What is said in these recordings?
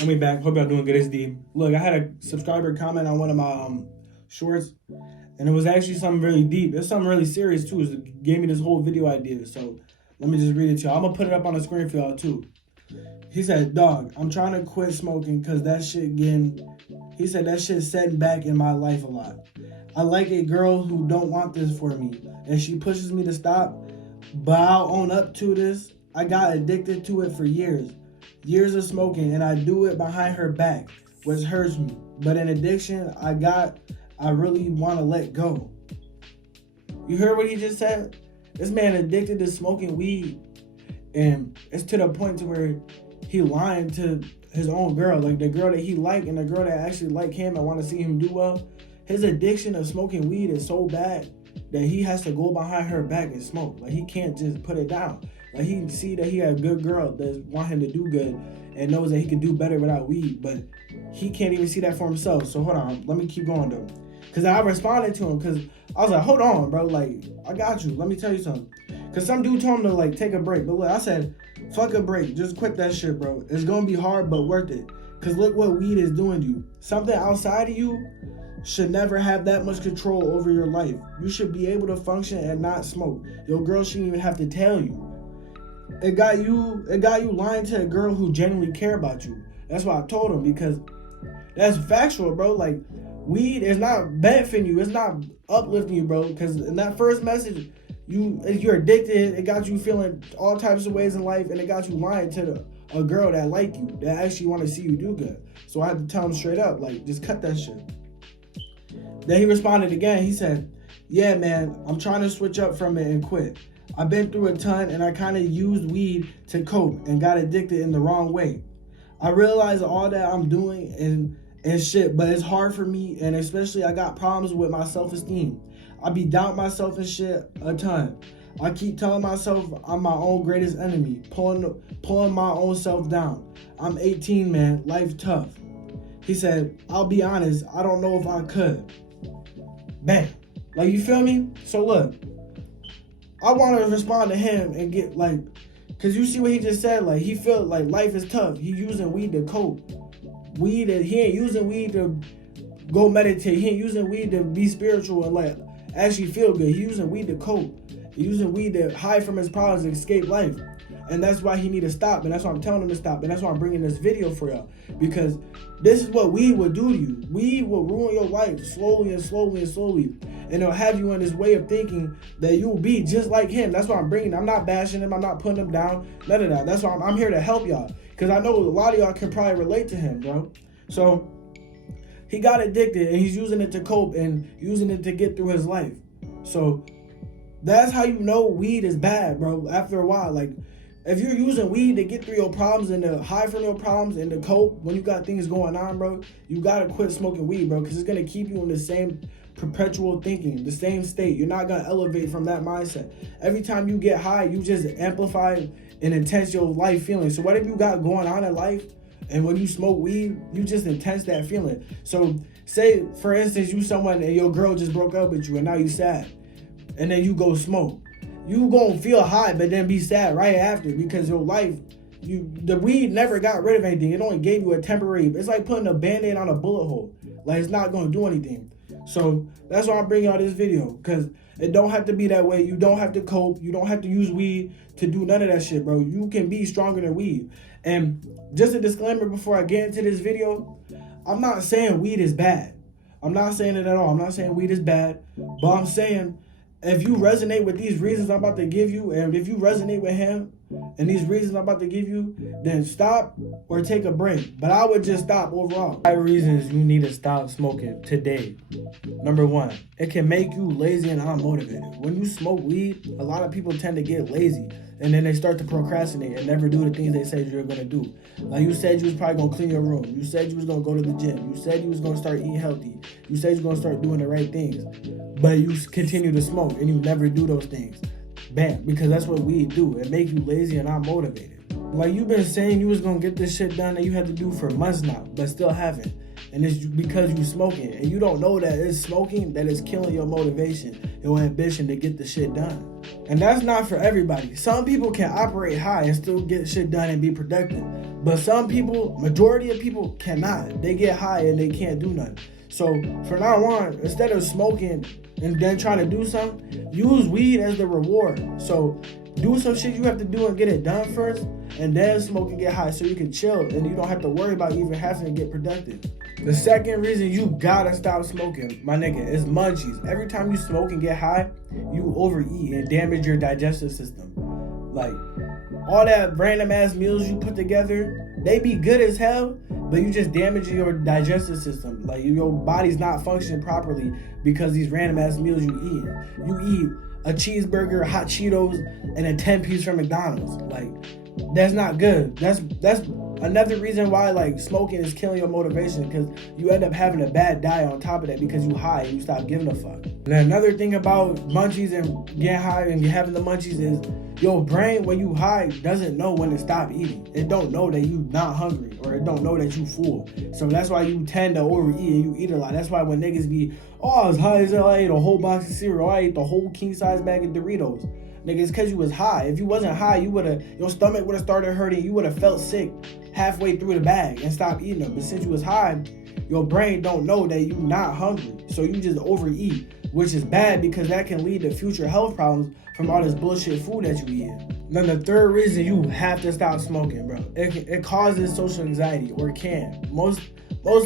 I'll be back. Hope y'all doing good. It's D. Look, I had a subscriber comment on one of my shorts, and it was actually something really deep. It's something really serious too. It gave me this whole video idea. So let me just read it to y'all. I'm gonna put it up on the screen for y'all too. He said, "Dog, I'm trying to quit smoking because that shit getting." He said that shit setting back in my life a lot. I like a girl who don't want this for me, and she pushes me to stop. But I'll own up to this. I got addicted to it for years of smoking, and I do it behind her back, which hurts me. But in addiction, I really want to let go." You heard what he just said? This man addicted to smoking weed, and it's to the point to where he lying to his own girl, like the girl that he like and the girl that actually like him and want to see him do well. His addiction of smoking weed is so bad that he has to go behind her back and smoke. Like, he can't just put it down. Like, he see that he had a good girl that want him to do good and knows that he can do better without weed, but he can't even see that for himself. So hold on, let me keep going though. Cause I responded to him because I was like, hold on, bro. Like, I got you. Let me tell you something. Cause some dude told him to like take a break. But look, I said, fuck a break. Just quit that shit, bro. It's gonna be hard, but worth it. Cause look what weed is doing to you. Something outside of you should never have that much control over your life. You should be able to function and not smoke. Your girl shouldn't even have to tell you. It got you lying to a girl who genuinely care about you. That's why I told him, because that's factual, bro. Like, weed is not benefiting you. It's not uplifting you, bro. Because in that first message, you're addicted. It got you feeling all types of ways in life, and it got you lying to a girl that like you, that actually want to see you do good. So I had to tell him straight up, like, just cut that shit. Then he responded again. He said, "Yeah, man, I'm trying to switch up from it and quit. I've been through a ton, and I kind of used weed to cope and got addicted in the wrong way. I realize all that I'm doing and shit, but it's hard for me, and especially I got problems with my self-esteem. I be doubting myself and shit a ton. I keep telling myself I'm my own greatest enemy, pulling my own self down. I'm 18, man. Life tough." He said, "I'll be honest, I don't know if I could." Bam. Like, you feel me? So look, I want to respond to him and get like, cause you see what he just said. Like, he feel like life is tough. He using weed to cope. He ain't using weed to go meditate. He ain't using weed to be spiritual and like actually feel good. He using weed to cope. He using weed to hide from his problems and escape life. And that's why he need to stop. And that's why I'm telling him to stop. And that's why I'm bringing this video for y'all. Because this is what weed will do to you. Weed will ruin your life slowly and slowly and slowly. And it'll have you in this way of thinking that you'll be just like him. That's why I'm bringing. I'm not bashing him. I'm not putting him down. None of that. That's why I'm here to help y'all. Because I know a lot of y'all can probably relate to him, bro. So he got addicted and he's using it to cope and using it to get through his life. So that's how you know weed is bad, bro. After a while, like, if you're using weed to get through your problems and to hide from your problems and to cope when you got things going on, bro, you gotta quit smoking weed, bro, because it's gonna keep you in the same perpetual thinking, the same state. You're not gonna elevate from that mindset. Every time you get high, you just amplify and intense your life feeling. So whatever you got going on in life, and when you smoke weed, you just intense that feeling. So say, for instance, you someone and your girl just broke up with you and now you sad, and then you go smoke. You gonna feel high, but then be sad right after, because your life, the weed never got rid of anything. It only gave you a temporary. It's like putting a band-aid on a bullet hole. Like, it's not gonna do anything. So that's why I'm bringing out this video, because it don't have to be that way. You don't have to cope. You don't have to use weed to do none of that shit, bro. You can be stronger than weed. And just a disclaimer before I get into this video, I'm not saying weed is bad. I'm not saying it at all. I'm not saying weed is bad, but I'm saying, if you resonate with these reasons I'm about to give you, and if you resonate with him and these reasons I'm about to give you, then stop or take a break. But I would just stop overall. 5 reasons you need to stop smoking today. Number 1, it can make you lazy and unmotivated. When you smoke weed, a lot of people tend to get lazy, and then they start to procrastinate and never do the things they said you're gonna do. Like, you said you was probably gonna clean your room. You said you was gonna go to the gym. You said you was gonna start eating healthy. You said you was gonna start doing the right things. But you continue to smoke and you never do those things. Bam, because that's what weed do. It make you lazy and not motivated. Like, you've been saying you was gonna get this shit done that you had to do for months now, but still haven't. And it's because you smoking, and you don't know that it's smoking that is killing your motivation your ambition to get the shit done. And that's not for everybody. Some people can operate high and still get shit done and be productive. But some people, majority of people cannot. They get high and they can't do nothing. So from now on, instead of smoking and then trying to do something, use weed as the reward. So do some shit you have to do and get it done first, and then smoke and get high so you can chill and you don't have to worry about even having to get productive. The second reason you gotta stop smoking, my nigga, is munchies. Every time you smoke and get high, you overeat and damage your digestive system. Like, all that random ass meals you put together, they be good as hell, but you just damage your digestive system. Like, your body's not functioning properly because these random ass meals you eat. You eat a cheeseburger, hot Cheetos, and a 10-piece from McDonald's. Like, that's not good. That's another reason why, like, smoking is killing your motivation, because you end up having a bad diet on top of that because you high and you stop giving a fuck. And another thing about munchies and getting high and having the munchies is your brain, when you high, doesn't know when to stop eating. It don't know that you not hungry, or it don't know that you full. So that's why you tend to overeat and you eat a lot. That's why when niggas be, oh, I was high as hell, I ate a whole box of cereal, I ate the whole king-size bag of Doritos. Nigga, it's because you was high. If you wasn't high, your stomach would have started hurting. You would have felt sick halfway through the bag and stopped eating them. But since you was high, your brain don't know that you not hungry. So you just overeat, which is bad because that can lead to future health problems from all this bullshit food that you eat. Then the third reason you have to stop smoking, bro, it causes social anxiety, or it can. Most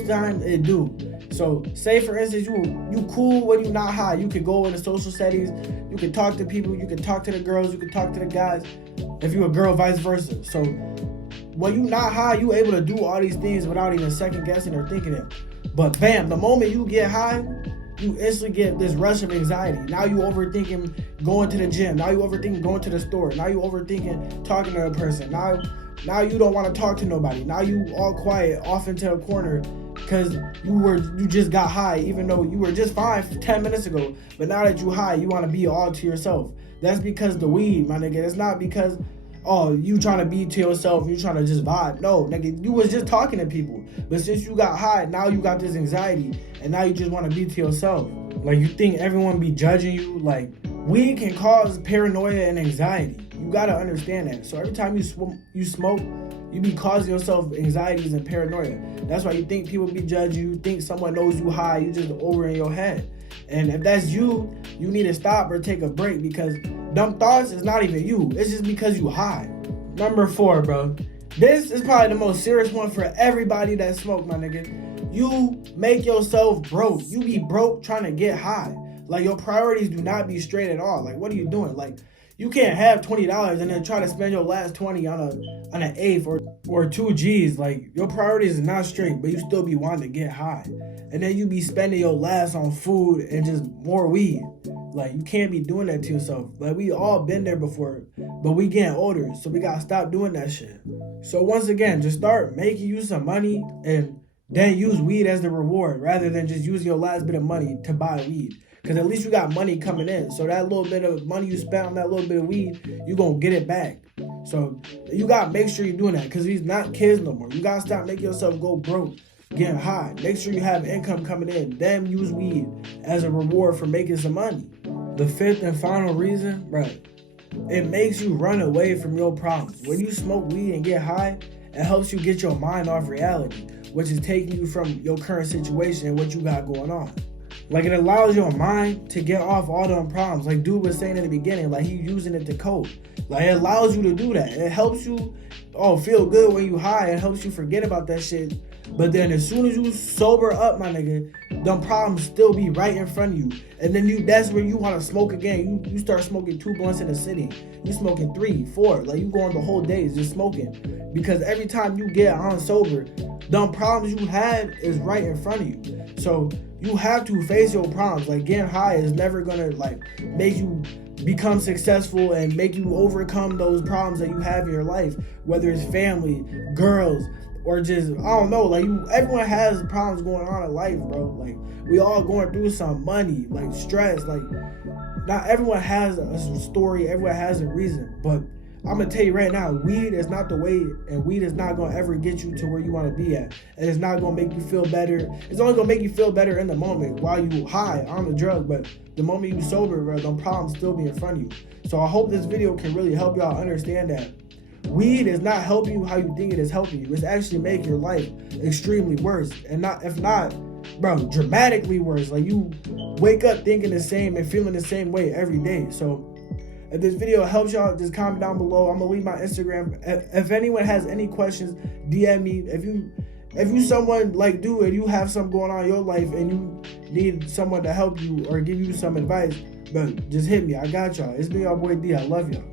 times it do. So say for instance you cool when you not high. You could go into social settings, you can talk to people, you can talk to the girls, you can talk to the guys. If you a girl, vice versa. So when you not high, you able to do all these things without even second guessing or thinking it. But bam, the moment you get high, you instantly get this rush of anxiety. Now you overthinking going to the gym. Now you overthinking going to the store. Now you overthinking talking to a person. Now you don't want to talk to nobody. Now you all quiet off into a corner because you just got high, even though you were just fine 10 minutes ago. But now that you high, you want to be all to yourself. That's because the weed, my nigga. It's not because, oh, you trying to be to yourself, you trying to just vibe. No, nigga, you was just talking to people. But since you got high, now you got this anxiety, and now you just want to be to yourself. Like, you think everyone be judging you? Like, weed can cause paranoia and anxiety. You gotta understand that. So every time you smoke, you be causing yourself anxieties and paranoia. That's why you think people be judging you, think someone knows you high, you just over in your head. And if that's you, you need to stop or take a break, because dumb thoughts is not even you. It's just because you high. Number 4, bro. This is probably the most serious one for everybody that smoke, my nigga. You make yourself broke. You be broke trying to get high. Like, your priorities do not be straight at all. Like, what are you doing? Like, you can't have $20 and then try to spend your last 20 on an eighth or 2 G's. Like, your priorities are not straight, but you still be wanting to get high. And then you be spending your last on food and just more weed. Like, you can't be doing that to yourself. Like, we all been there before, but we getting older, so we gotta stop doing that shit. So once again, just start making you some money and then use weed as the reward, rather than just using your last bit of money to buy weed. Because at least you got money coming in. So that little bit of money you spent on that little bit of weed, you going to get it back. So you got to make sure you're doing that, because these not kids no more. You got to stop making yourself go broke, getting high. Make sure you have income coming in. Then use weed as a reward for making some money. The 5th and final reason, right, it makes you run away from your problems. When you smoke weed and get high, it helps you get your mind off reality, which is taking you from your current situation and what you got going on. Like, it allows your mind to get off all them problems. Like dude was saying in the beginning, like, he using it to cope. Like, it allows you to do that. It helps you feel good when you high. It helps you forget about that shit. But then as soon as you sober up, my nigga, them problems still be right in front of you. And then that's where you want to smoke again. You start smoking 2 blunts in a sitting. You smoking 3, 4. Like, you going the whole day just smoking. Because every time you get on sober, them problems you had is right in front of you. So you have to face your problems. Like, getting high is never gonna, like, make you become successful and make you overcome those problems that you have in your life, whether it's family, girls, or just, I don't know, like, everyone has problems going on in life, bro. Like, we all going through some money, like, stress. Like, not everyone has a story, everyone has a reason, but I'm gonna tell you right now, weed is not the way, and weed is not gonna ever get you to where you want to be at. And it's not gonna make you feel better. It's only gonna make you feel better in the moment while you high on the drug, but the moment you sober, bro, them problems still be in front of you. So I hope this video can really help y'all understand that weed is not helping you how you think it is helping you. It's actually making your life extremely worse, and not, if not, bro, dramatically worse. Like, you wake up thinking the same and feeling the same way every day. So if this video helps y'all, just comment down below. I'm gonna leave my Instagram. If anyone has any questions, DM me. If you someone like dude and you have something going on in your life and you need someone to help you or give you some advice, but just hit me. I got y'all. It's been your boy D. I love y'all.